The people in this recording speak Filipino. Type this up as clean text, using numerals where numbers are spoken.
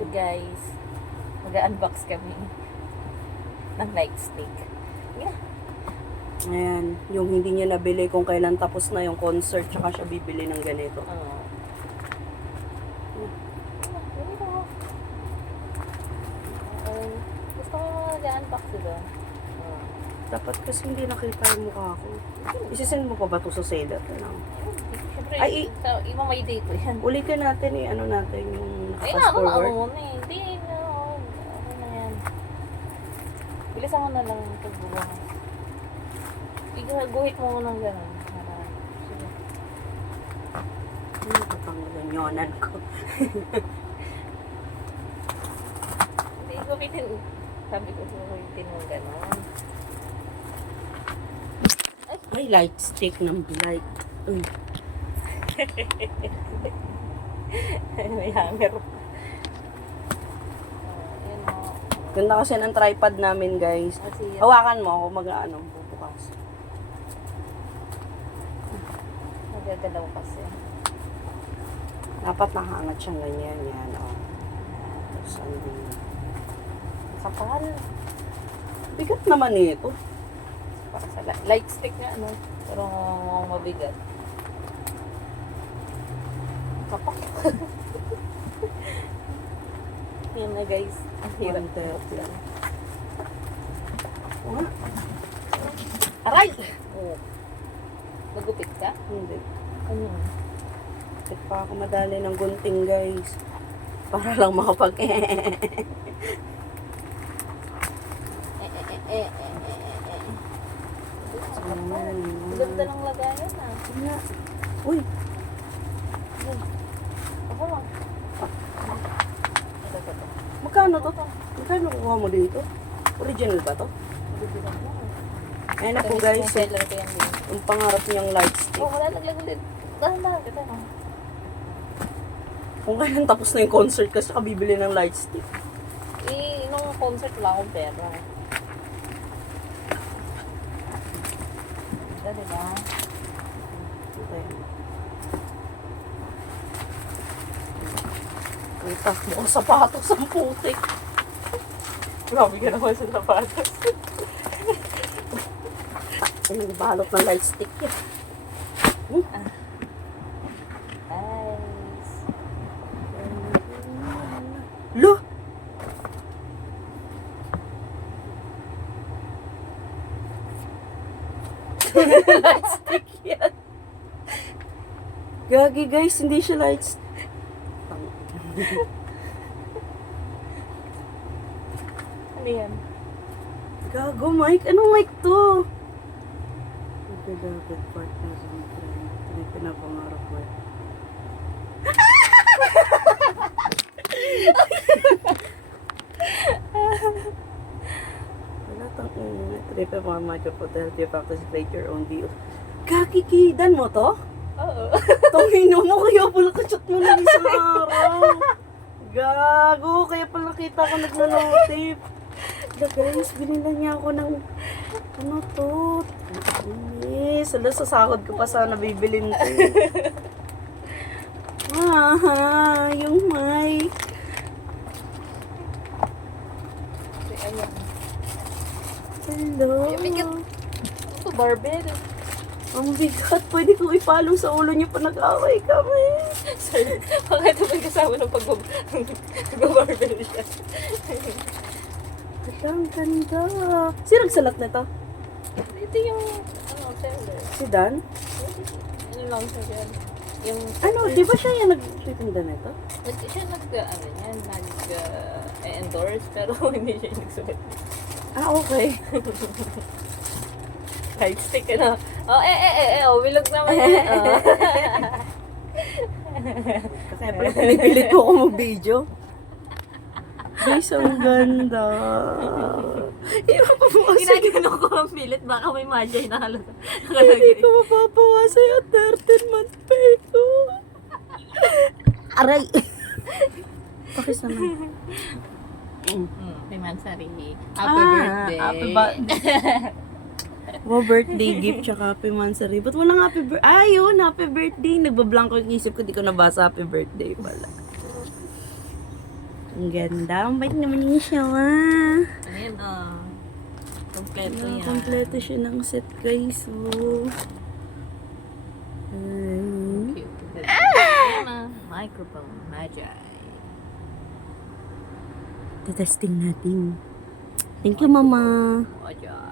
So guys, mag-unbox kami ng nightstick. Yeah. Ayan, yung hindi niya nabili kung kailan tapos na yung concert, tsaka siya bibili ng ganito. Gusto ko mag-unbox diba? Dapat kasi hindi nakita yung mukha ko. Isisend mo pa ba ito sa seller? Ano? Siyempre, Ay, iba may date ko yan. ulitin natin ano natin yung Ay, fast forward. muna eh. Hindi, no. Ano na yan. Bilisan mo na lang pagbubukas. Guhit mo muna ng gano'n. Sige. Ano katanggalan yonan ko? Hindi, guhitin. Sabi ko, guhitin mo gano'n. Ay, light stick ng light. May hanger pa. Yun o. Ganda kasi ng tripod namin, guys. Kasi, Hawakan mo ako mag-ano, bubukas. magagalaw kasi. Dapat nakaangat siyang ganyan, yan. Oh. Tapos, ano din. Kapal. Bigat naman ito. Para sa light stick nga, ano. Pero mabigat. Kapak. Yan na guys. Ang hirap. 130 lang. Oo nga. Aray! Oh. Nagupit ka? Hindi. Ano? Bakit pa ako madali ng gunting, guys? Para lang makapag Ang ganda ng lagayan ah. Wala. Uy, Ako lang. Ito. magkano to? Magkano kuha mo dito? Original ba to? Bibilang mo. Ayan na po, guys. Seller ko yan din. Yung pangarap niyang light stick. Oh, wala laglag ulit. Dahan-dahan kita no. Kung kailan tapos na yung concert kasi kabibili ng light stick. Nung concert wala akong pera. Ganda, diba? Ayan. Kita, mukhang sapatos ang putik. Grabe ka naman sa sapatos. Ayun, balot ng light stick yan. Nice. Lo! Light stick yan. Gagi guys, hindi siya light stick. Ano yan? Gago, Mike. Anong mic to? Dapat partner sa mga Ito pinapangarap ko. Wala tang trip pa mga matcha po to help you practice plate your own deal. Kakikidan mo to? Oo. Tongino mo, kaya pala kachat mo na isang araw. Gago, kaya pala kita ko nagnanotif. Guys, binila niya ako ng ano to? Yes, sala sa sahod ko pa sana bibilin ko. Yung mic. Ayan. Hello. Ay, bigat. Ito, barbell. Ang bigat. Pwede kong ipalong sa ulo niyo pa nag-away kami. Sir, bakit ito may kasama ng pag-barbell siya? Ang ganda. Sino nagsalat nito? Ito yung, seller. Si Dan? Ano lang siya yan? Yung, Ano, di ba siya yung nagtitinda nito? siya endorse pero hindi siya yung nagsulat. Ah, okay. Light stick, ano? Bilog naman yan. Kaya pala pinipilit ko ako mag-video. Guys, ang ganda. Iba pa po kasi. Ginagano ko ang pilit, baka may magic na halos. Hindi ko mapapawa sa'yo 13-month pay ko. Aray! Pakis naman. May mansari. Happy birthday. Happy birthday. Wow, birthday gift tsaka happy mansari. Ba't walang happy birthday? Ayun, happy birthday. Nagbablanko yung isip ko, di ko nabasa happy birthday pala. Ang ganda. Ang bait naman niya siya, ah. Ayan, kompleto yan. Kompleto siya ng set, guys. So, Cute. Ayan, microphone magic. testing natin. Thank you, Mama. Magic.